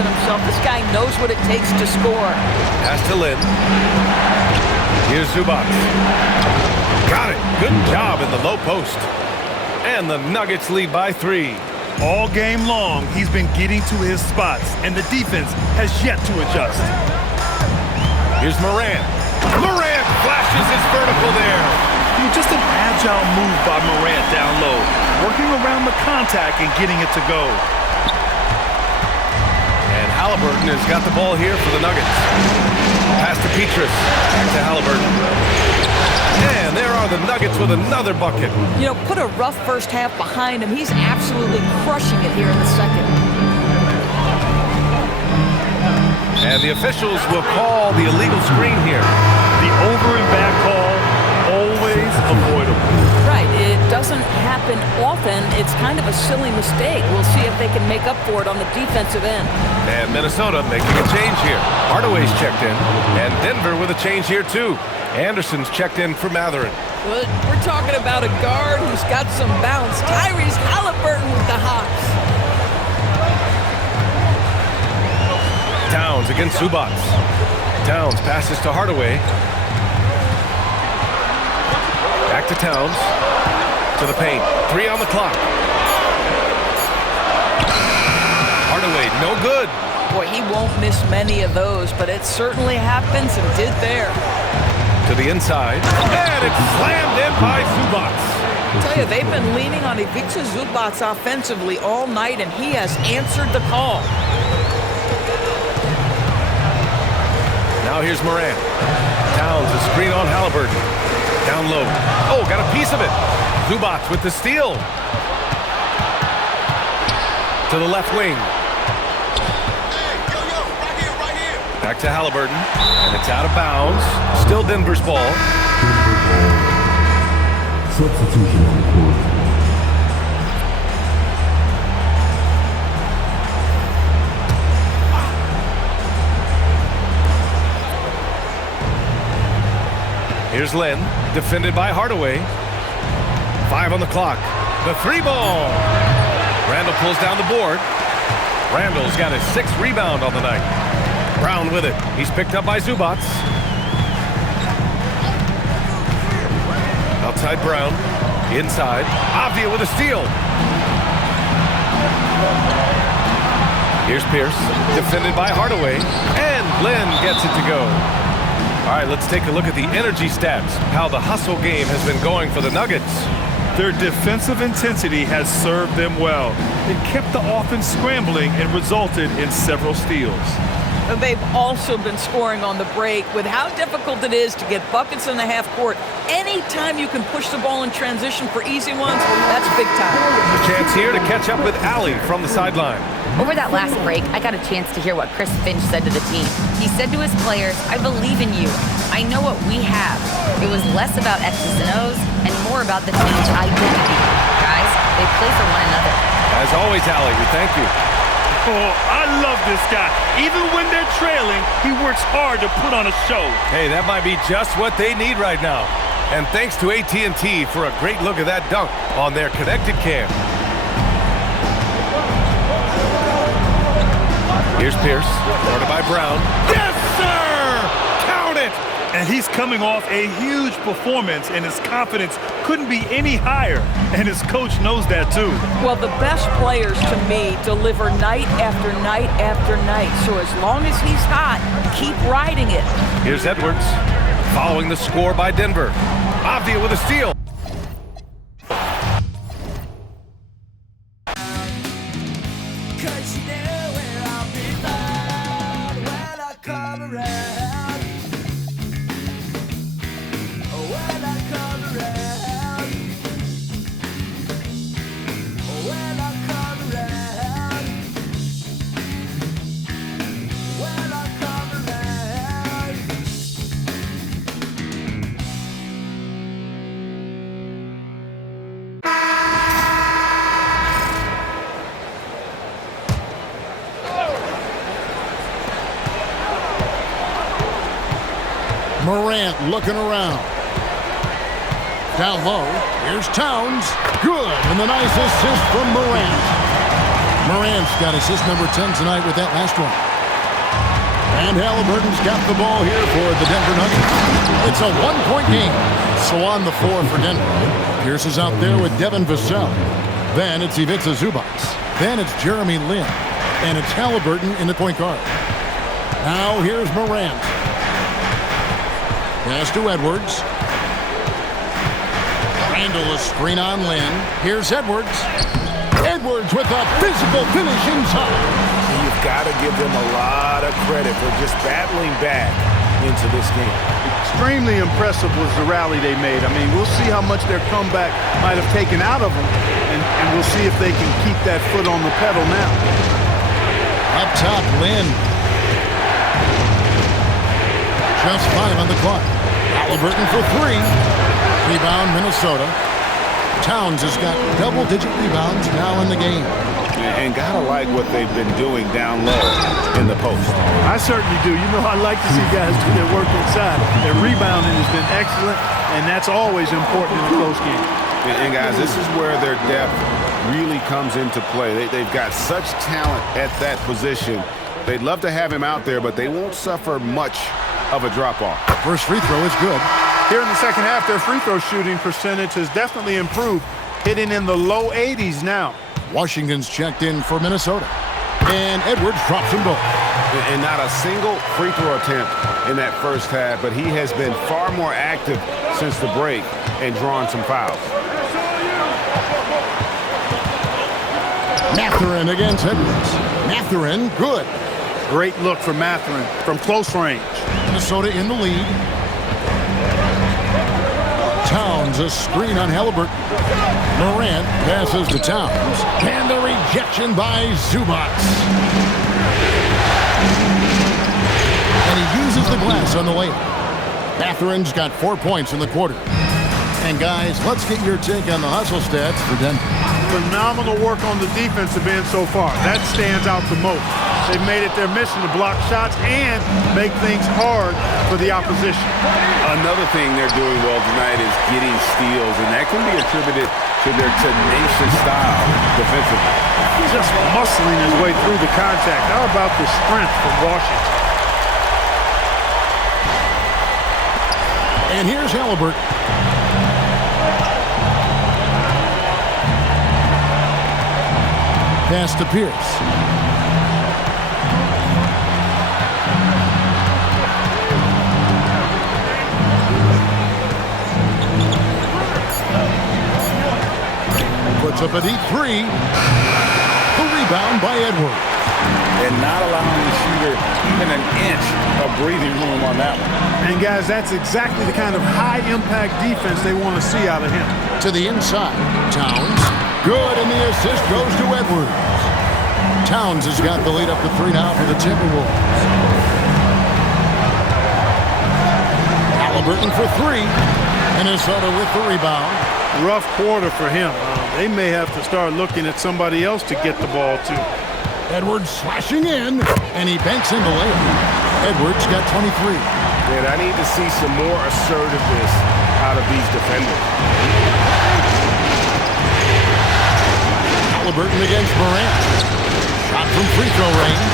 in himself. This guy knows what it takes to score. Pass to Lynn. Here's Zubac. Got it. Good job in the low post. And the Nuggets lead by 3. All game long, he's been getting to his spots, and the defense has yet to adjust. Here's Morant. Morant flashes his vertical there. Just an agile move by Morant down low, working around the contact and getting it to go. And Halliburton has got the ball here for the Nuggets. Pass to Petrus. Back to Halliburton. And there are the Nuggets with another bucket. You know, put a rough first half behind him. He's absolutely crushing it here in the second. And the officials will call the illegal screen here. The over and back call, always avoidable. Right, it doesn't happen often. It's kind of a silly mistake. We'll see if they can make up for it on the defensive end. And Minnesota making a change here. Hardaway's checked in. And Denver with a change here too. Anderson's checked in for Mathurin. Well, we're talking about a guard who's got some bounce. Tyrese Halliburton with the hops. Towns against Zubac. Towns passes to Hardaway. Back to Towns. To the paint. 3 on the clock. Hardaway, no good. Boy, he won't miss many of those, but it certainly happens and did there. To the inside. And it's slammed in by Zubac. I tell you, they've been leaning on Ivica Zubac offensively all night, and he has answered the call. Now here's Morant. Towns, a screen on Halliburton. Down low. Oh, got a piece of it. Zubac with the steal. To the left wing. Back to Halliburton. And it's out of bounds. Still Denver's ball. Substitution report. Here's Len, defended by Hardaway. 5 on the clock. The 3 ball. Randall pulls down the board. Randall's got his 6th rebound on the night. Brown with it. He's picked up by Zubac. Outside Brown. Inside. Avdia with a steal. Here's Pierce, defended by Hardaway. And Len gets it to go. All right, let's take a look at the energy stats, how the hustle game has been going for the Nuggets. Their defensive intensity has served them well. It kept the offense scrambling and resulted in several steals. And they've also been scoring on the break. With how difficult it is to get buckets in the half court, anytime you can push the ball in transition for easy ones, that's big time. A chance here to catch up with Allie from the sideline. Over that last break, I got a chance to hear what Chris Finch said to the team. He said to his players, "I believe in you. I know what we have." It was less about X's and O's and more about the team's identity. Guys, they play for one another. As always, Allie, we thank you. Oh, I love this guy. Even when they're trailing, he works hard to put on a show. Hey, that might be just what they need right now. And thanks to AT&T for a great look at that dunk on their connected cam. Here's Pierce, guarded by Brown. Yes, sir! Count it! And he's coming off a huge performance, and his confidence couldn't be any higher. And his coach knows that, too. Well, the best players, to me, deliver night after night after night. So as long as he's hot, keep riding it. Here's Edwards, following the score by Denver. Avdia with a steal. Morant looking around. Down low, here's Towns. Good, and the nice assist from Morant. Morant's got assist number 10 tonight with that last one. And Halliburton's got the ball here for the Denver Nuggets. It's a one-point game. So on the floor for Denver. Pierce is out there with Devin Vassell. Then it's Ivica Zubac. Then it's Jeremy Lin. And it's Halliburton in the point guard. Now here's Morant. Pass to Edwards. Randall, a screen on Lin. Here's Edwards. Edwards with a physical finish inside. You've got to give them a lot of credit for just battling back into this game. Extremely impressive was the rally they made. I mean, we'll see how much their comeback might have taken out of them, and we'll see if they can keep that foot on the pedal now. Up top, Lin. Just 5 on the clock. Halliburton for 3. Rebound, Minnesota. Towns has got double-digit rebounds now in the game. And gotta like what they've been doing down low in the post. I certainly do. You know, I like to see guys do their work inside. Their rebounding has been excellent, and that's always important in a close game. And guys, this is where their depth really comes into play. They've got such talent at that position. They'd love to have him out there, but they won't suffer much of a drop-off. First free throw is good. Here in the second half, their free throw shooting percentage has definitely improved, hitting in the low 80s now. Washington's checked in for Minnesota. And Edwards drops them both. And not a single free throw attempt in that first half, but he has been far more active since the break and drawn some fouls. Mathurin against Edwards. Mathurin, good. Great look for Mathurin from close range. Minnesota in the lead. Towns, a screen on Halliburton. Morant passes to Towns. And the rejection by Zubac. And he uses the glass on the layup. Mathurin's got 4 points in the quarter. And guys, let's get your take on the hustle stats for Denver. Phenomenal work on the defensive end so far. That stands out the most. They've made it their mission to block shots and make things hard for the opposition. Another thing they're doing well tonight is getting steals, and that can be attributed to their tenacious style defensively. Just muscling his way through the contact. How about the strength from Washington? And here's Halliburton. Pass to Pierce. Puts up a deep 3. The rebound by Edwards. And not allowing the shooter even an inch of breathing room on that one. And guys, that's exactly the kind of high-impact defense they want to see out of him. To the inside. Towns. Good, and the assist goes to Edwards. Towns has got the lead up to 3 now for the Timberwolves. Halliburton for 3. Minnesota with the rebound. Rough quarter for him. They may have to start looking at somebody else to get the ball to. Edwards slashing in, and he banks in the layup. Edwards got 23. And I need to see some more assertiveness out of these defenders. Halliburton against Morant. Shot from free throw range.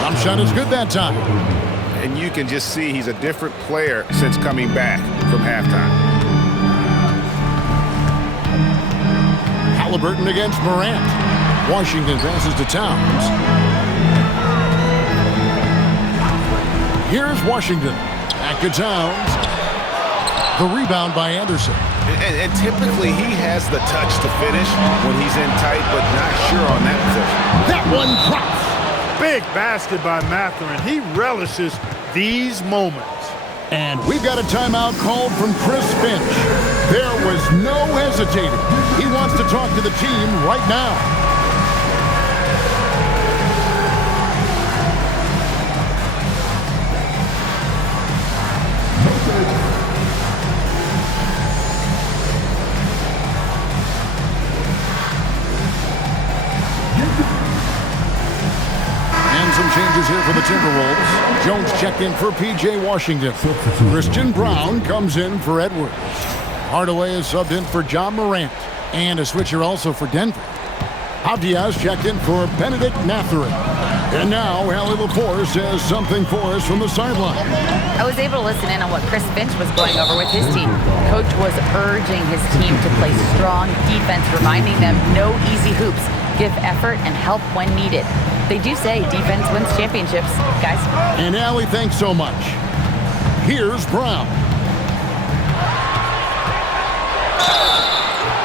Jump shot is good that time. And you can just see he's a different player since coming back from halftime. Halliburton against Morant. Washington passes to Towns. Here's Washington. Back to Towns. The rebound by Anderson. And typically he has the touch to finish when he's in tight, but not sure on that possession. That one drops. Big basket by Mathurin. He relishes these moments. And we've got a timeout called from Chris Finch. There was no hesitating. He wants to talk to the team right now. Some changes here for the Timberwolves. Jones checked in for P.J. Washington. Christian Brown comes in for Edwards. Hardaway is subbed in for John Morant. And a switcher also for Denver. Avdia's checked in for Benedict Mathurin. And now, Allie Laforce says something for us from the sideline. I was able to listen in on what Chris Finch was going over with his team. Coach was urging his team to play strong defense, reminding them no easy hoops, give effort, and help when needed. They do say defense wins championships, guys. And Allie, thanks so much. Here's Brown.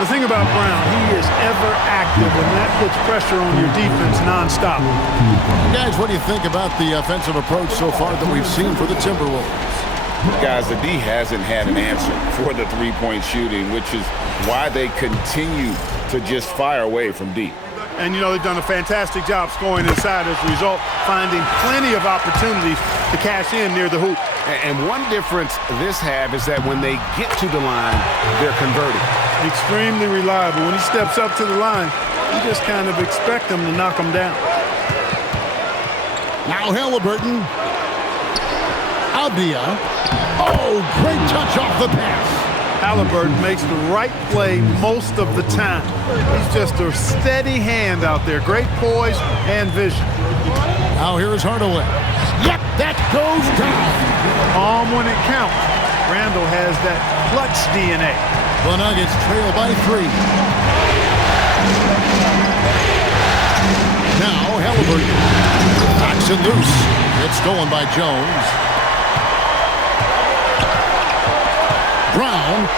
The thing about Brown, he is ever active, and that puts pressure on your defense nonstop. Guys, what do you think about the offensive approach so far that we've seen for the Timberwolves? Guys, the D hasn't had an answer for the three-point shooting, which is why they continue to just fire away from deep. And, you know, they've done a fantastic job scoring inside as a result, finding plenty of opportunities to cash in near the hoop. And one difference this half is that when they get to the line, they're converting. Extremely reliable. When he steps up to the line, you just kind of expect him to knock him down. Now Halliburton. Avdia. Oh, great touch off the pass. Halliburton makes the right play most of the time. He's just a steady hand out there. Great poise and vision. Now here is Hardaway. Yep, that goes down. When it counts. Randall has that clutch DNA. The Nuggets trail by 3. Now Halliburton knocks it loose. It's stolen by Jones. Brown.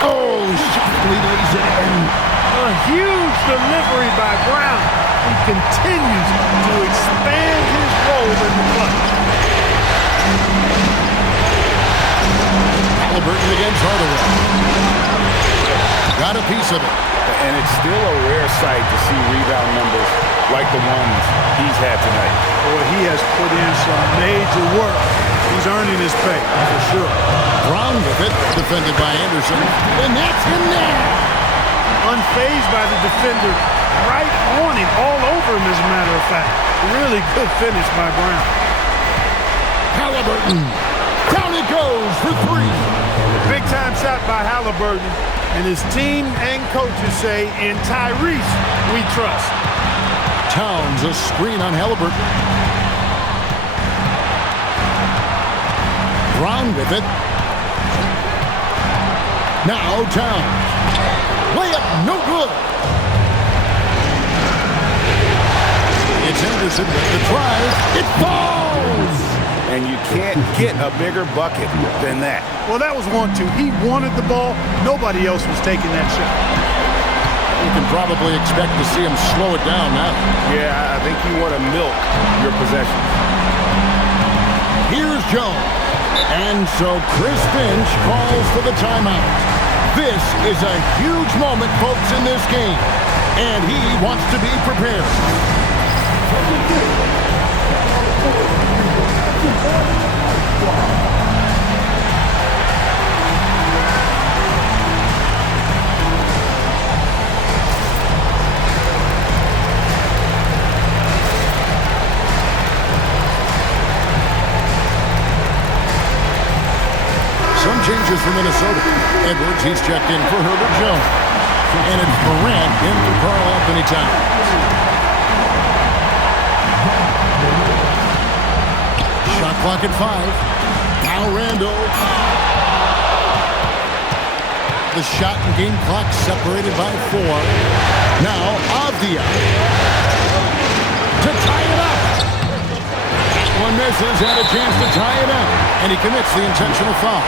Oh, softly lays it in. A huge delivery by Brown. He continues to expand his role in the clutch. Halliburton against Hardaway. Got a piece of it. And it's still a rare sight to see rebound numbers like the ones he's had tonight. Boy, he has put in some major work. He's earning his pay, for sure. Brown with it, defended by Anderson. And that's in there. Unfazed by the defender, right on him, all over him, as a matter of fact. Really good finish by Brown. Halliburton. Down it goes for 3. Big time shot by Halliburton. And his team and coaches say, in Tyrese, we trust. Towns, a screen on Halliburton. Brown with it. Now Towns. Layup, no good. It's Anderson with the drive. It falls. And you can't get a bigger bucket than that. Well, that was 1-2. He wanted the ball. Nobody else was taking that shot. You can probably expect to see him slow it down now. Yeah, I think you want to milk your possessions. Here's Jones. And so Chris Finch calls for the timeout. This is a huge moment, folks, in this game. And he wants to be prepared. Some changes for Minnesota. Edwards, he's checked in for Herbert Jones. And it's Morant in for Karl Anthony Towns. Shot clock at 5. Now Randall. The shot and game clock separated by 4. Now Avdia. To tie it up. One misses, had a chance to tie it up. And he commits the intentional foul.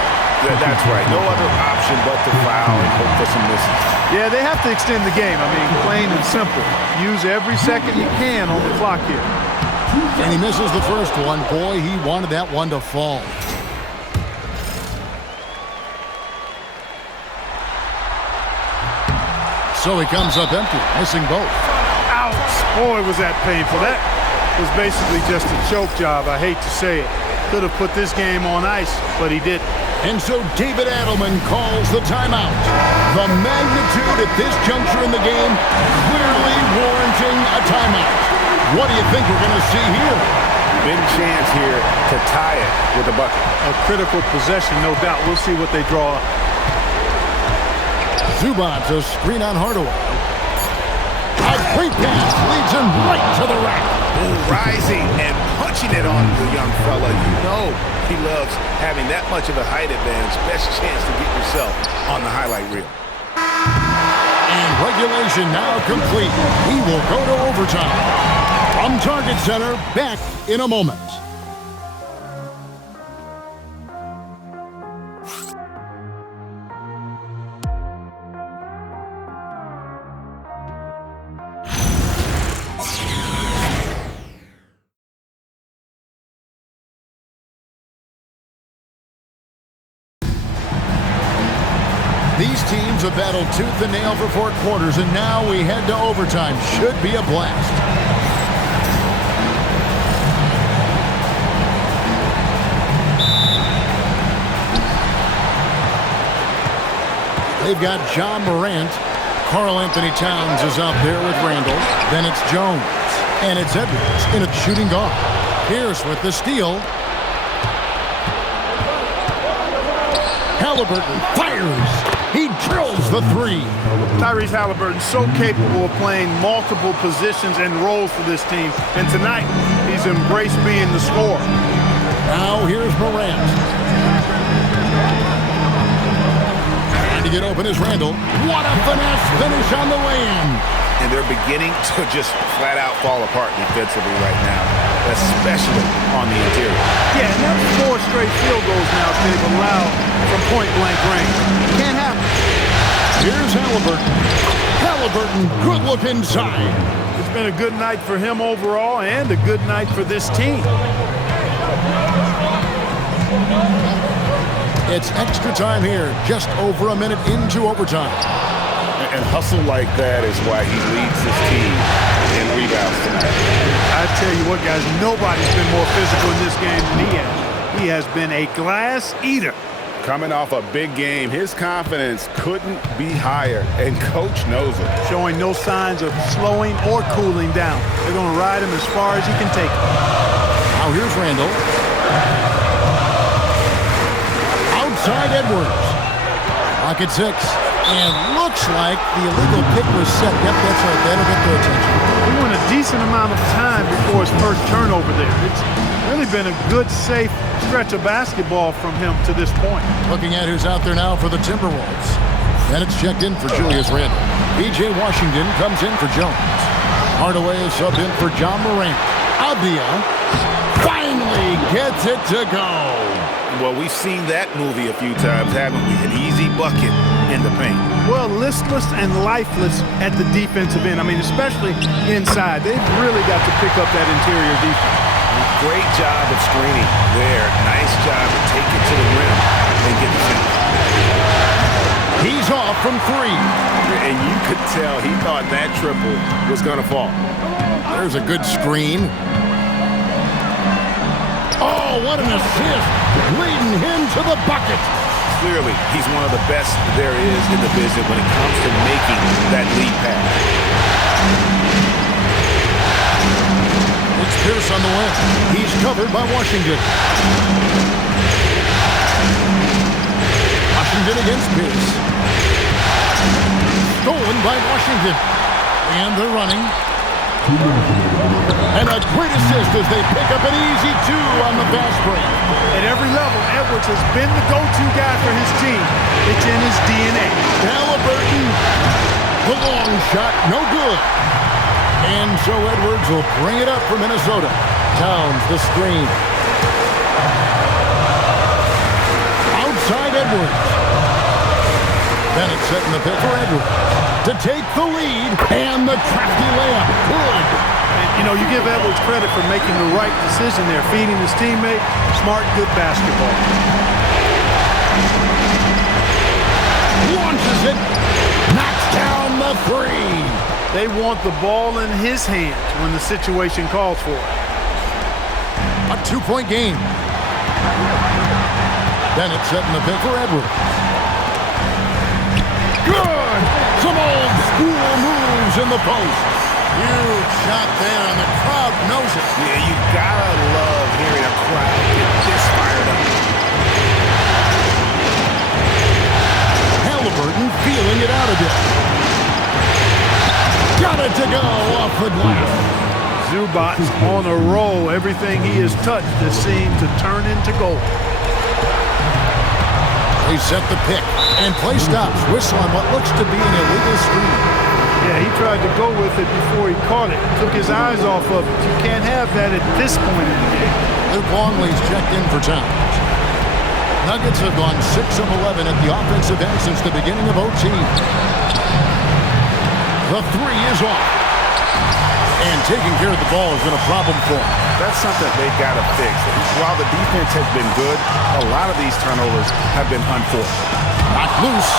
Yeah, that's right. No other option but to foul and hope for some misses. Yeah, they have to extend the game. I mean, plain and simple. Use every second you can on the clock here. And he misses the first one. Boy, he wanted that one to fall. So he comes up empty, missing both. Ouch! Boy, was that painful. That was basically just a choke job. I hate to say it. Could have put this game on ice, but he didn't. And so David Adelman calls the timeout. The magnitude at this juncture in the game clearly warranting a timeout. What do you think we're going to see here? Big chance here to tie it with a bucket. A critical possession, no doubt. We'll see what they draw up. Zubac, a screen on Hardaway. Great pass leads him right to the rack. Rising and punching it on the young fella. You know he loves having that much of a height advantage. Best chance to get yourself on the highlight reel. And regulation now complete. We will go to overtime. From Target Center, back in a moment. These teams have battled tooth and nail for 4 quarters, and now we head to overtime. Should be a blast. They've got John Morant. Karl Anthony Towns is out there with Randall. Then it's Jones. And it's Edwards in a shooting guard. Pierce with the steal. Halliburton fires. He drills the 3. Tyrese Halliburton so capable of playing multiple positions and roles for this team. And tonight, he's embraced being the scorer. Now here's Morant. Trying to get open is Randall. What a finesse finish on the way-in. And they're beginning to just flat out fall apart defensively right now, especially on the interior. Yeah, and that's 4 straight field goals now they've allowed from point-blank range. Can't happen. Here's Halliburton. Halliburton, good look inside. It's been a good night for him overall and a good night for this team. It's extra time here, just over a minute into overtime. And hustle like that is why he leads his team in rebounds tonight. I tell you what, guys, nobody's been more physical in this game than he has. He has been a glass eater. Coming off a big game, his confidence couldn't be higher, and Coach knows it. Showing no signs of slowing or cooling down. They're going to ride him as far as he can take him. Now here's Randall. Outside Edwards. Pocket 6. And looks like the illegal pick was set. Yep, that's right. That'll get their attention. He went a decent amount of time before his first turnover there. It's really been a good, safe stretch of basketball from him to this point. Looking at who's out there now for the Timberwolves. And it's checked in for Julius Randle. P.J. Washington comes in for Jones. Hardaway is subbed in for John Morant. Abdia finally gets it to go. Well, we've seen that movie a few times, haven't we? An easy bucket in the paint. Well, listless and lifeless at the defensive end. I mean, especially inside. They've really got to pick up that interior defense. Great job of screening there. Nice job to take it to the rim and get the finish. He's off from 3. And you could tell he thought that triple was going to fall. There's a good screen. Oh, what an assist. Leading him to the bucket. Clearly, he's one of the best there is in the business when it comes to making that lead pass. It's Pierce on the wing. He's covered by Washington. Washington against Pierce. Stolen by Washington. And they're running. And a great assist as they pick up an easy 2 on the fast break. At every level, Edwards has been the go-to guy for his team. It's in his DNA. Halliburton, the long shot, no good. And so Edwards will bring it up for Minnesota. Towns, the screen. Outside Edwards. Bennett setting the pick for Edwards to take the lead, and the crafty layup. Good. And, you know, you give Edwards credit for making the right decision there, feeding his teammate. Smart, good basketball. Launches it. Knocks down the 3. They want the ball in his hands when the situation calls for it. A 2-point game. Bennett setting the pick for Edwards. Good! Some old school moves in the post. Huge shot there, and the crowd knows it. Yeah, you gotta love hearing a crowd get this fired up. Halliburton feeling it out a bit. Got it to go, could last. Zubats on a roll. Everything he has touched has seemed to turn into gold. They set the pick, and play stops. Whistle on what looks to be an illegal screen. Yeah, he tried to go with it before he caught it. Took his eyes off of it. You can't have that at this point in the game. Luke Longley's checked in for time. Nuggets have gone 6 of 11 at the offensive end since the beginning of OT. The three is off. And taking care of the ball has been a problem for him. That's something they've got to fix. While the defense has been good, a lot of these turnovers have been unforced. Knocked loose,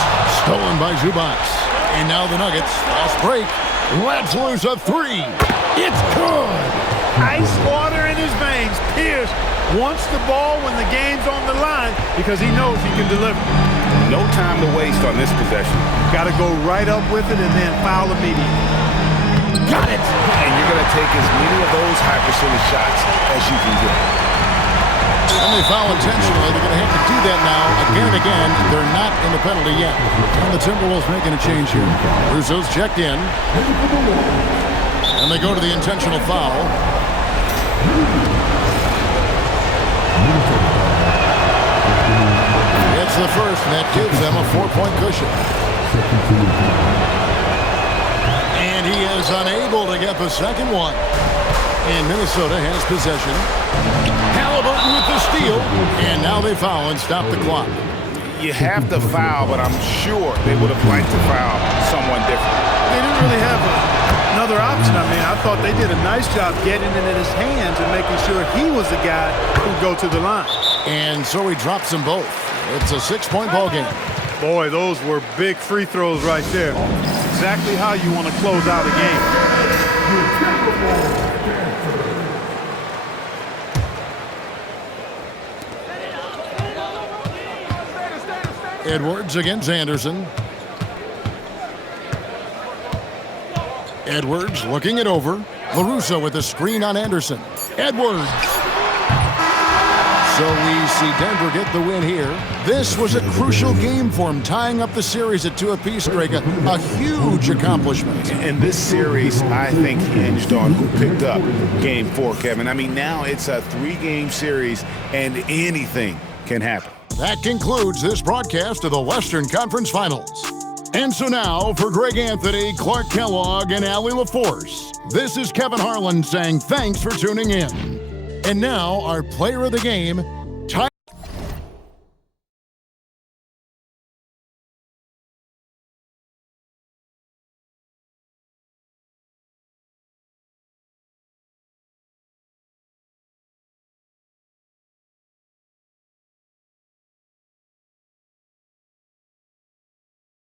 stolen by Zubats. And now the Nuggets, fast break, lets loose a three. It's good. Ice water in his veins. Pierce wants the ball when the game's on the line because he knows he can deliver. No time to waste on this possession. Got to go right up with it and then foul immediately. Got it. And you're going to take as many of those high percentage shots as you can get. And they foul intentionally. They're going to have to do that now again and again. They're not in the penalty yet. And the Timberwolves making a change here. Russo's checked in. And they go to the intentional foul. It's the first, and that gives them a 4-point cushion. And he is unable to get the second one. And Minnesota has possession. Halliburton with the steal. And now they foul and stop the clock. You have to foul, but I'm sure they would have liked to foul someone different. They didn't really have another option. I mean, I thought they did a nice job getting it in his hands and making sure he was the guy who'd go to the line. And so he drops them both. It's a 6-point ball game. Boy, those were big free throws right there. Exactly how you want to close out a game. Edwards against Anderson. Edwards looking it over. LaRusso with the screen on Anderson. Edwards. So we see Denver get the win here. This was a crucial game for him, tying up the series at 2 apiece, Greg. A huge accomplishment. And this series, I think, hinged on who picked up Game 4, Kevin. I mean, now it's a 3-game series, and anything can happen. That concludes this broadcast of the Western Conference Finals. And so now, for Greg Anthony, Clark Kellogg, and Allie LaForce, this is Kevin Harlan saying thanks for tuning in. And now, our player of the game,